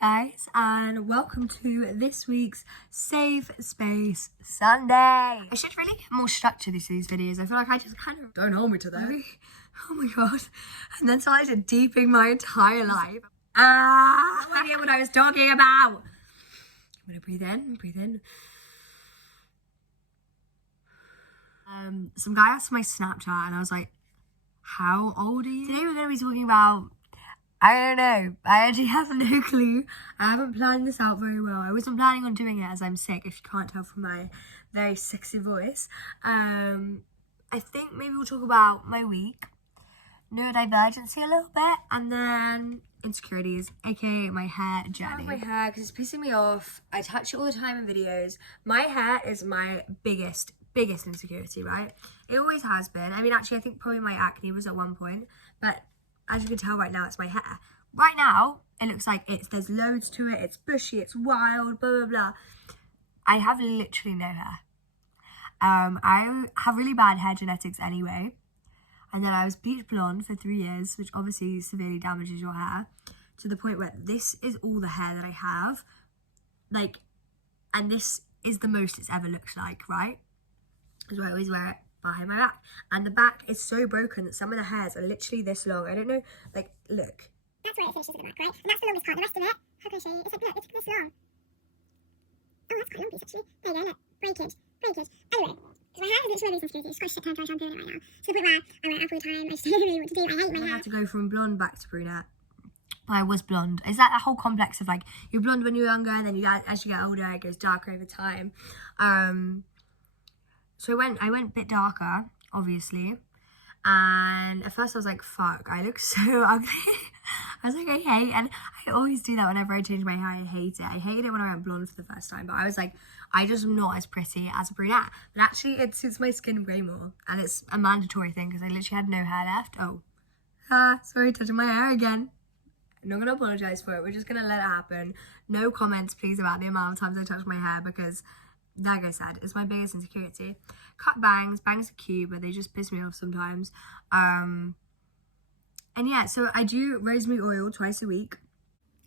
Guys, and welcome to this week's Safe Space Sunday. I should really get more structure to these videos. I feel like I just kind of don't hold me to them. Oh my god. And then started deeping my entire life. No idea what I was talking about. I'm gonna breathe in. Some guy asked my Snapchat and I was like, how old are you? Today we're gonna be talking about, I don't know. I actually have no clue. I haven't planned this out very well. I wasn't planning on doing it as I'm sick, if you can't tell from my very sexy voice. I think maybe we'll talk about my week, neurodivergency a little bit, and then insecurities, aka my hair journey. I love my hair because it's pissing me off. I touch it all the time in videos. My hair is my biggest insecurity, right? It always has been. I mean, actually, I think probably my acne was at one point, but as you can tell right now, it's my hair. Right now, it looks like there's loads to it, it's bushy, it's wild, blah, blah, blah. I have literally no hair. I have really bad hair genetics anyway. And then I was bleach blonde for 3 years, which obviously severely damages your hair, to the point where this is all the hair that I have. Like, and this is the most it's ever looked like, right? Because I always wear it behind my back, and the back is so broken that some of the hairs are literally this long. I don't know, like, look. That's where it finishes at the back, right? And that's the longest part. The rest of it, how can I show you? It's like, look, it's this long. Oh, that's quite a long piece, actually. There you go, look. Breakage. Anyway, because my hair is literally these insecurities. It's got shit ton of shampoo in it right now. To the point where I wear it up all the time. I just don't really know what to do. I hate my hair. I had to go from blonde back to brunette. I was blonde. Is that the whole complex of, like, you're blonde when you're younger, and then as you get older, it goes darker over time. So I went a bit darker, obviously, and at first I was like, fuck, I look so ugly. I was like, and I always do that whenever I change my hair. I hate it. I hated it when I went blonde for the first time, but I was like, I just am not as pretty as a brunette. But actually, it suits my skin way more, and it's a mandatory thing because I literally had no hair left. Sorry, touching my hair again. I'm not going to apologise for it. We're just going to let it happen. No comments, please, about the amount of times I touch my hair because, like I said, it's my biggest insecurity. Cut bangs are cute, but they just piss me off sometimes. And yeah, so I do rosemary oil twice a week.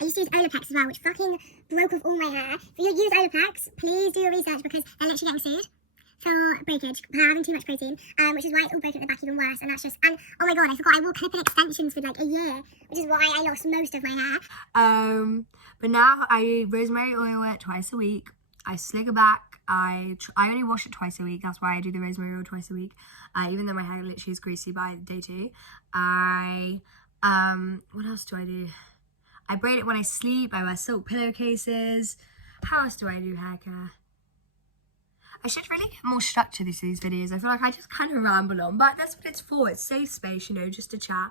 I used to use Olaplex as well, which fucking broke off all my hair. If you use Olaplex, please do your research because they're literally getting sued for breakage, for having too much protein, which is why it's all broken at the back even worse. And that's just, and oh my god, I forgot, I wore clip-in extensions for like a year, which is why I lost most of my hair. But now I rosemary oil it twice a week. I slick it back. I only wash it twice a week. That's why I do the rosemary oil twice a week. Even though my hair literally is greasy by day 2. What else do I do? I braid it when I sleep. I wear silk pillowcases. How else do I do hair care? I should really get more structure to these videos. I feel like I just kind of ramble on, but that's what it's for. It's safe space, you know, just to chat.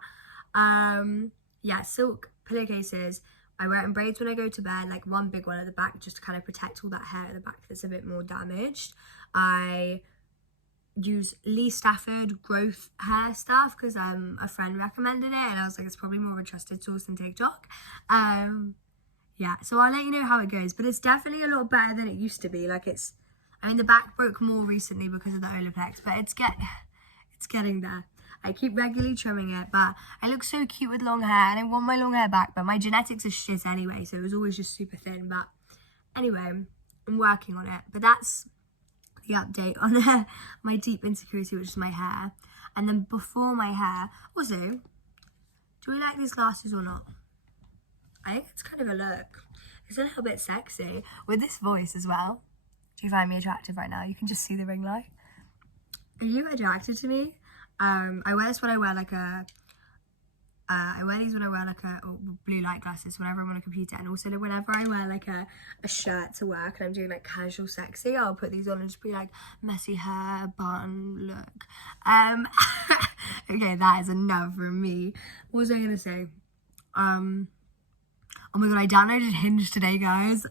Yeah, silk pillowcases. I wear it in braids when I go to bed, like one big one at the back, just to kind of protect all that hair at the back that's a bit more damaged. I use Lee Stafford growth hair stuff because a friend recommended it, and I was like, it's probably more of a trusted source than TikTok. Yeah, so I'll let you know how it goes, but it's definitely a lot better than it used to be. Like, I mean, the back broke more recently because of the Olaplex, but it's getting there. I keep regularly trimming it, but I look so cute with long hair, and I want my long hair back, but my genetics are shit anyway, so it was always just super thin. But anyway, I'm working on it. But that's the update on my deep insecurity, which is my hair. And then before my hair, also, do we like these glasses or not? I think it's kind of a look. It's a little bit sexy with this voice as well. Do you find me attractive right now? You can just see the ring light. Are you attracted to me? I wear this when I wear like I wear these when I wear like blue light glasses whenever I'm on a computer, and also whenever I wear like a shirt to work and I'm doing like casual sexy, I'll put these on and just be like messy hair, bun, look. Okay, that is enough for me. What was I gonna say? Oh my god, I downloaded Hinge today, guys.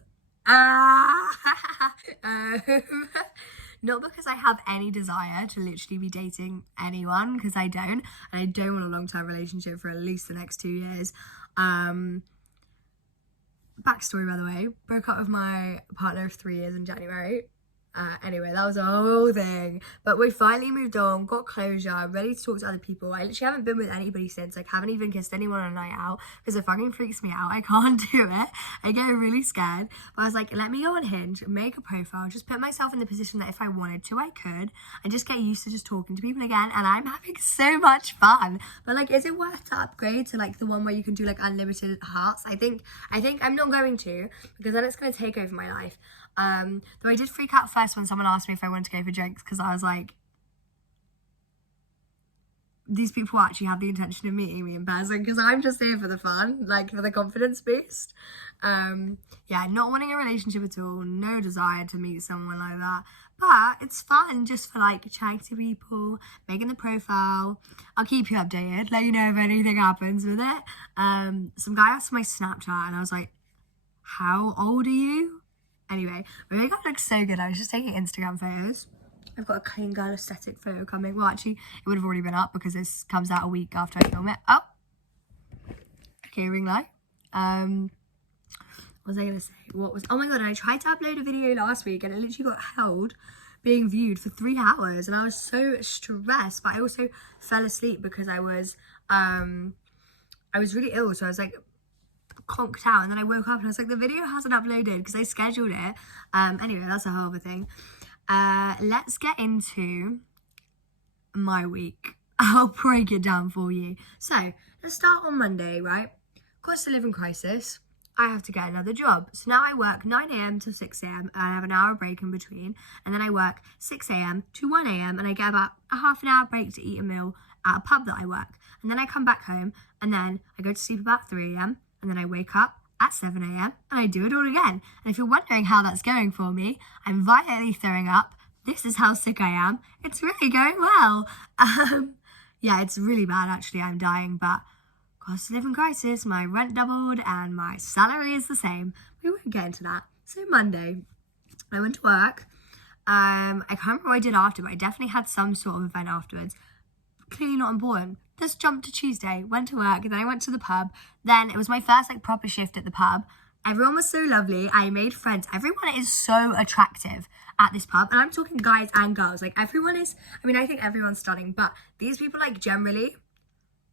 Not because I have any desire to literally be dating anyone, because I don't, and I don't want a long-term relationship for at least the next 2 years. Backstory, by the way, broke up with my partner of 3 years in January. Anyway, that was a whole thing. But we finally moved on, got closure, ready to talk to other people. I literally haven't been with anybody since. Like, haven't even kissed anyone on a night out because it fucking freaks me out. I can't do it. I get really scared. But I was like, let me go on Hinge, make a profile, just put myself in the position that if I wanted to, I could, and just get used to just talking to people again. And I'm having so much fun. But like, is it worth to upgrade to like the one where you can do like unlimited hearts? I think I'm not going to, because then it's going to take over my life. Though I did freak out first when someone asked me if I wanted to go for drinks, because I was like, these people actually have the intention of meeting me in person, because I'm just here for the fun, like for the confidence boost. Yeah, not wanting a relationship at all, no desire to meet someone like that, but it's fun just for like chatting to people, making the profile. I'll keep you updated, let you know if anything happens with it. Some guy asked for my Snapchat and I was like, how old are you? Anyway, my makeup looks so good. I was just taking Instagram photos. I've got a clean girl aesthetic photo coming. Well, actually, it would have already been up because this comes out a week after I film it. Oh! Okay, ring light. What was I going to say? Oh my god, I tried to upload a video last week and it literally got held being viewed for 3 hours. And I was so stressed. But I also fell asleep because I was really ill. So I was like, conked out, and then I woke up and I was like, the video hasn't uploaded because I scheduled it. Anyway, that's a whole other thing. Let's get into my week. I'll break it down for you. So let's start on Monday, right? Cost of living crisis. I have to get another job. So now I work 9 a.m. to 6 a.m. and I have an hour break in between, and then I work 6 a.m. to 1 a.m. and I get about a half an hour break to eat a meal at a pub that I work, and then I come back home and then I go to sleep about 3 a.m. and then I wake up at 7 a.m. and I do it all again. And if you're wondering how that's going for me, I'm violently throwing up. This is how sick I am. It's really going well. Yeah, it's really bad actually. I'm dying, but cost of living crisis, my rent doubled and my salary is the same. We won't get into that. So Monday, I went to work. I can't remember what I did after, but I definitely had some sort of event afterwards. Clearly not important. Let's jump to Tuesday, went to work, then I went to the pub. Then it was my first like proper shift at the pub. Everyone was so lovely. I made friends. Everyone is so attractive at this pub. And I'm talking guys and girls. Like everyone is, I mean, I think everyone's stunning, but these people like generally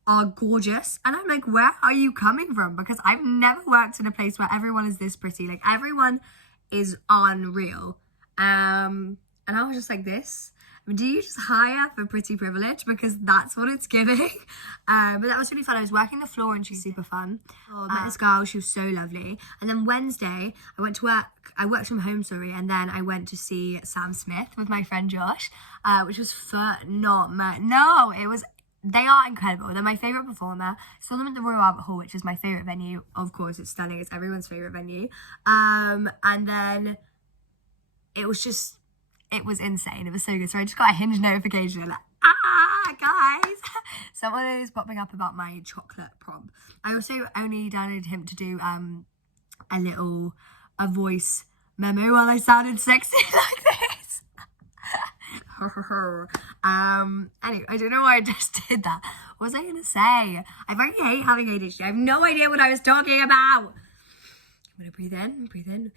are gorgeous. And I'm like, where are you coming from? Because I've never worked in a place where everyone is this pretty. Like everyone is unreal. And I was just like this. Do you just hire for pretty privilege? Because that's what it's giving. But that was really fun. I was working the floor and she's super fun. Met this girl, she was so lovely. And then Wednesday, I went to work. I worked from home, sorry. And then I went to see Sam Smith with my friend Josh, which was they are incredible. They're my favourite performer. Saw them at the Royal Albert Hall, which is my favourite venue. Of course, it's stunning. It's everyone's favourite venue. And then it was insane. It was so good. So I just got a Hinge notification. Like, guys. Someone is popping up about my chocolate prompt. I also only downloaded him to do a voice memo while I sounded sexy like this. Anyway, I don't know why I just did that. What was I going to say? I very hate having ADHD. I have no idea what I was talking about. I'm going to breathe in.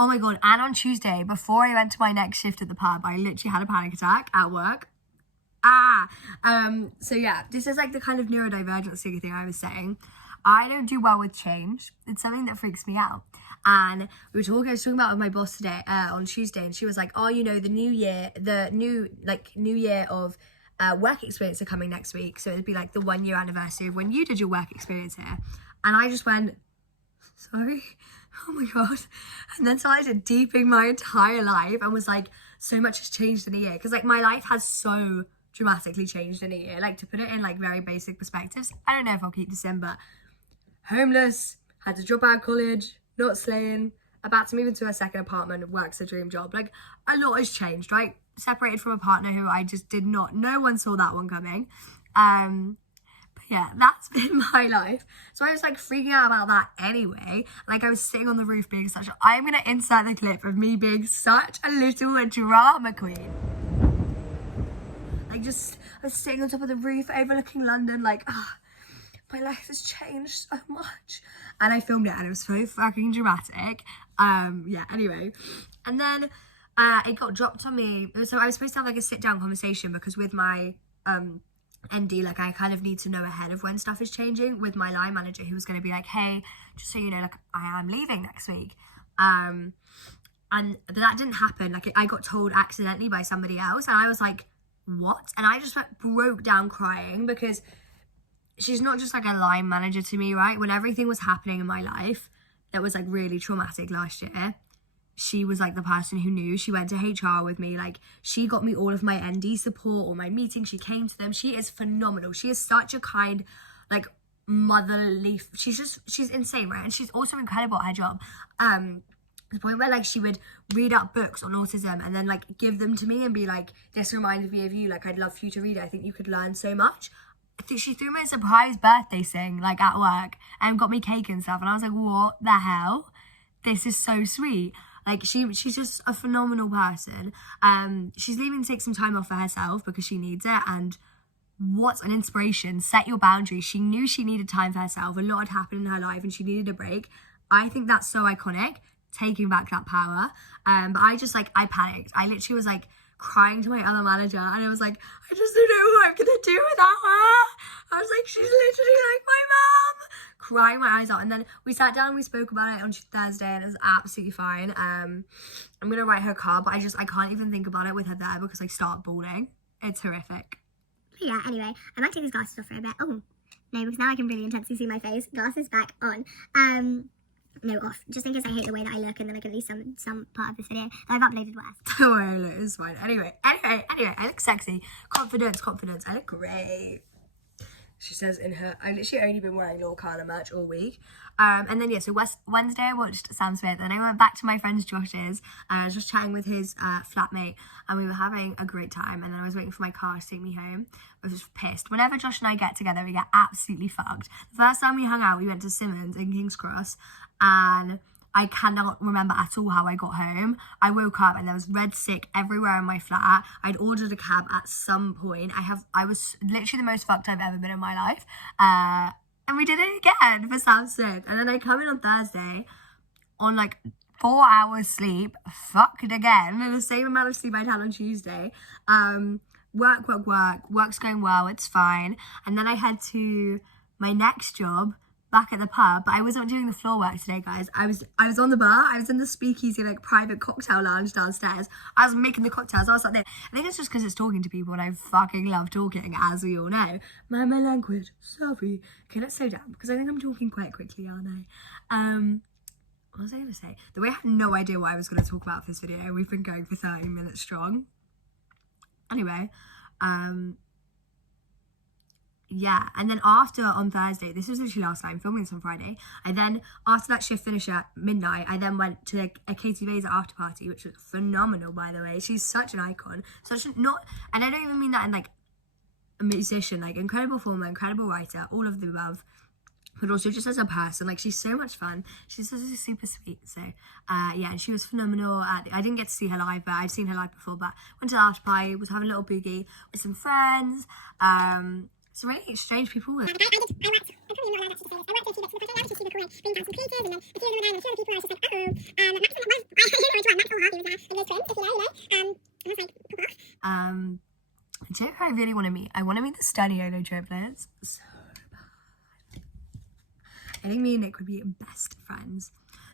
Oh my god, and on Tuesday, before I went to my next shift at the pub, I literally had a panic attack at work. So yeah, this is like the kind of neurodivergency thing I was saying. I don't do well with change. It's something that freaks me out. And I was talking about with my boss today, on Tuesday, and she was like, oh, you know, the new year of work experience are coming next week. So it'd be like the 1 year anniversary of when you did your work experience here. And I just went, sorry? Oh my god. And then started deeping my entire life and was like, so much has changed in a year. Because like my life has so dramatically changed in a year. Like to put it in like very basic perspectives, I don't know if I'll keep this in, but homeless, had to drop out of college, not slaying, about to move into a second apartment, works a dream job. Like a lot has changed, right? Separated from a partner who I just did not, no one saw that one coming. Yeah, that's been my life. So I was like freaking out about that anyway. Like I was sitting on the roof being I'm going to insert the clip of me being such a little drama queen. Like I was sitting on top of the roof overlooking London, like, my life has changed so much. And I filmed it and it was so fucking dramatic. Yeah, anyway. And then it got dropped on me. So I was supposed to have like a sit down conversation because with my ND, like I kind of need to know ahead of when stuff is changing with my line manager, who was going to be like, hey, just so you know, like I am leaving next week. And that didn't happen. Like I got told accidentally by somebody else and I was like, what? And I just like broke down crying because she's not just like a line manager to me, right? When everything was happening in my life that was like really traumatic last year, she was like the person who knew. She went to HR with me. Like she got me all of my ND support, all my meetings. She came to them. She is phenomenal. She is such a kind, like motherly. She's insane, right? And she's also incredible at her job. The point where like she would read up books on autism and then like give them to me and be like, this reminded me of you. Like I'd love for you to read it. I think you could learn so much. I think she threw me a surprise birthday thing like at work and got me cake and stuff. And I was like, what the hell? This is so sweet. Like she's just a phenomenal person. She's leaving to take some time off for herself because she needs it. And what an inspiration. Set your boundaries. She knew she needed time for herself. A lot had happened in her life and she needed a break. I think that's so iconic, taking back that power. But I panicked. I literally was like crying to my other manager and I was like, I just don't know what I'm gonna do without her. I was like, she's literally like my mom. Crying my eyes out. And then we sat down and we spoke about it on Thursday and it was absolutely fine. I'm gonna write her a card, but I can't even think about it with her there because I start bawling. It's horrific. Yeah, anyway, I might take these glasses off for a bit. Oh, no, because now I can really intensely see my face. Glasses back on. No, off. Just in case I hate the way that I look and then I can lose some part of this video that I've uploaded worse. Don't worry, look, it's fine. Anyway, I look sexy. Confidence. I look great. She says in her, I've literally only been wearing Law Carla merch all week. And then, yeah, so Wednesday I watched Sam Smith and I went back to my friend Josh's. I was just chatting with his flatmate and we were having a great time. And then I was waiting for my car to take me home. I was just pissed. Whenever Josh and I get together, we get absolutely fucked. The first time we hung out, we went to Simmons in King's Cross and I cannot remember at all how I got home. I woke up and there was red sick everywhere in my flat. I'd ordered a cab at some point. I was literally the most fucked I've ever been in my life. And we did it again for Sam Smith. And then I come in on Thursday on like 4 hours sleep, fucked again, and the same amount of sleep I'd had on Tuesday. Work's going well, it's fine. And then I head to my next job back at the pub, but I wasn't doing the floor work today, guys. I was on the bar. I was in the speakeasy, like private cocktail lounge downstairs. I was making the cocktails. I was like there. I think it's just because it's talking to people and I fucking love talking, as we all know. My language, sorry. Okay, let's slow down because I think I'm talking quite quickly, aren't I? What was I going to say? The way I had no idea what I was going to talk about for this video. We've been going for 30 minutes strong. Anyway, yeah, and then after on Thursday, this was literally last time, filming this on Friday, after that shift finished at midnight, I then went to a Katie Vesa after party, which was phenomenal, by the way. She's such an icon, and I don't even mean that in like a musician, like incredible performer, incredible writer, all of the above, but also just as a person, like she's so much fun. She's also super sweet. So yeah, and she was phenomenal. I didn't get to see her live, but I've seen her live before. But went to the after party, was having a little boogie with some friends. Some really strange people. I'm probably not allowed to say this. I worked at a few bits because I was just super cool, being dancing creative, and then a few of them around, and a few other people, I was just like, uh-oh. Max was Max was Hardy was there, and those twins, if you know. And I was like, pop off. Do you know who I really want to meet? I want to meet the Studiolo triplets. So bad. I think me and Nick would be best friends.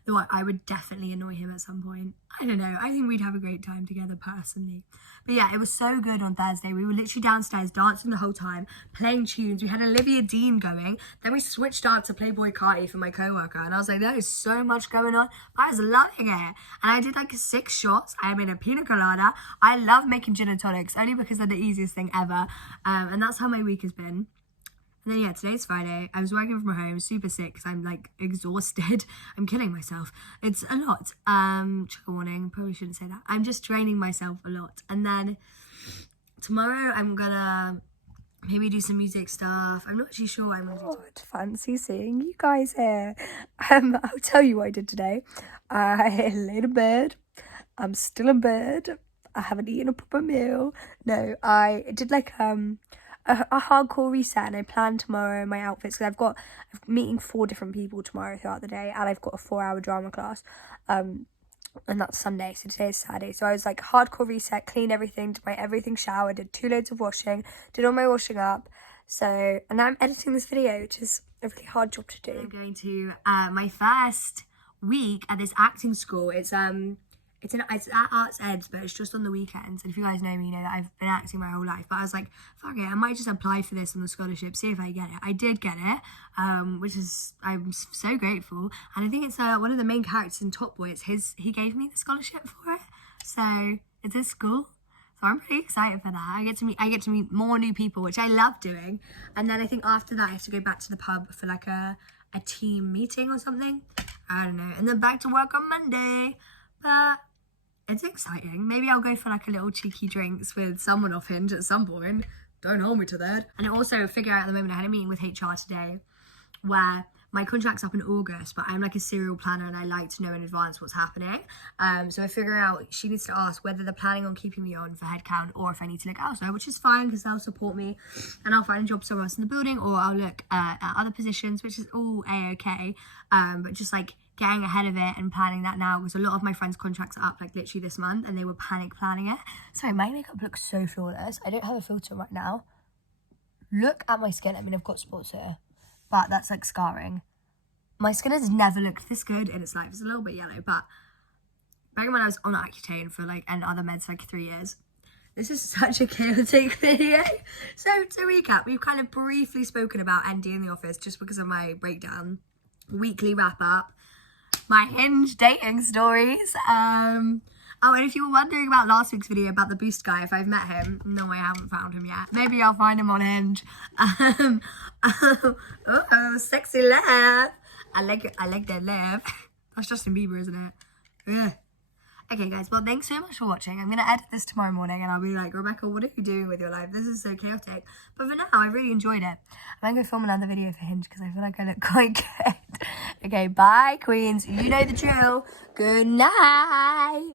Though I would definitely annoy him at some point. I don't know. I think we'd have a great time together personally. But yeah, it was so good on Thursday. We were literally downstairs dancing the whole time, playing tunes. We had Olivia Dean going. Then we switched out to Playboy Carti for my coworker. And I was like, there is so much going on. I was loving it. And I did like 6 shots. I made a pina colada. I love making gin and tonics only because they're the easiest thing ever. And that's how my week has been. And then, yeah, today's Friday. I was working from home, super sick because I'm, like, exhausted. I'm killing myself. It's a lot. Trigger warning. Probably shouldn't say that. I'm just draining myself a lot. And then tomorrow I'm going to maybe do some music stuff. I'm not actually sure what I'm going to do. Oh, fancy seeing you guys here. I'll tell you what I did today. I laid in bed. I'm still in bed. I haven't eaten a proper meal. No, I did, like, a hardcore reset, and I plan tomorrow my outfits, because I'm meeting 4 different people tomorrow throughout the day, and I've got a 4-hour drama class, and that's Sunday, so today is Saturday. So I was like, hardcore reset, clean everything, did my everything, shower, did 2 loads of washing, did all my washing up. So, and now I'm editing this video, which is a really hard job to do. I'm going to my first week at this acting school. It's at Arts Eds, but it's just on the weekends. And if you guys know me, you know that I've been acting my whole life. But I was like, fuck it, I might just apply for this on the scholarship, see if I get it. I did get it, which is, I'm so grateful. And I think it's one of the main characters in Top Boy. He gave me the scholarship for it. So it's his school. So I'm pretty excited for that. I get to meet more new people, which I love doing. And then I think after that, I have to go back to the pub for like a team meeting or something. I don't know. And then back to work on Monday. But it's exciting. Maybe I'll go for like a little cheeky drinks with someone off Hinge at some point. Don't hold me to that. And also figure out at the moment, I had a meeting with HR today where my contract's up in August, but I'm like a serial planner and I like to know in advance what's happening. So I figure out, she needs to ask whether they're planning on keeping me on for headcount or if I need to look elsewhere, which is fine because they'll support me and I'll find a job somewhere else in the building, or I'll look at other positions, which is all A-okay. But just like getting ahead of it and planning that now, because a lot of my friends' contracts are up like literally this month and they were panic planning it. Sorry, my makeup looks so flawless. I don't have a filter right now. Look at my skin. I mean, I've got spots here, but that's like scarring. My skin has never looked this good in its life. It's a little bit yellow, but back when I was on Accutane for like, and other meds for like 3 years, this is such a chaotic video. So to recap, we've kind of briefly spoken about ND in the office just because of my breakdown, weekly wrap up, my Hinge dating stories. Oh, and if you were wondering about last week's video about the Boost guy, if I've met him, no, I haven't found him yet. Maybe I'll find him on Hinge. Oh, sexy laugh. I like that laugh. That's Justin Bieber, isn't it? Yeah. Okay, guys, well, thanks so much for watching. I'm going to edit this tomorrow morning and I'll be like, Rebecca, what are you doing with your life? This is so chaotic. But for now, I really enjoyed it. I'm going to go film another video for Hinge because I feel like I look quite good. Okay, bye, queens. You know the drill. Good night.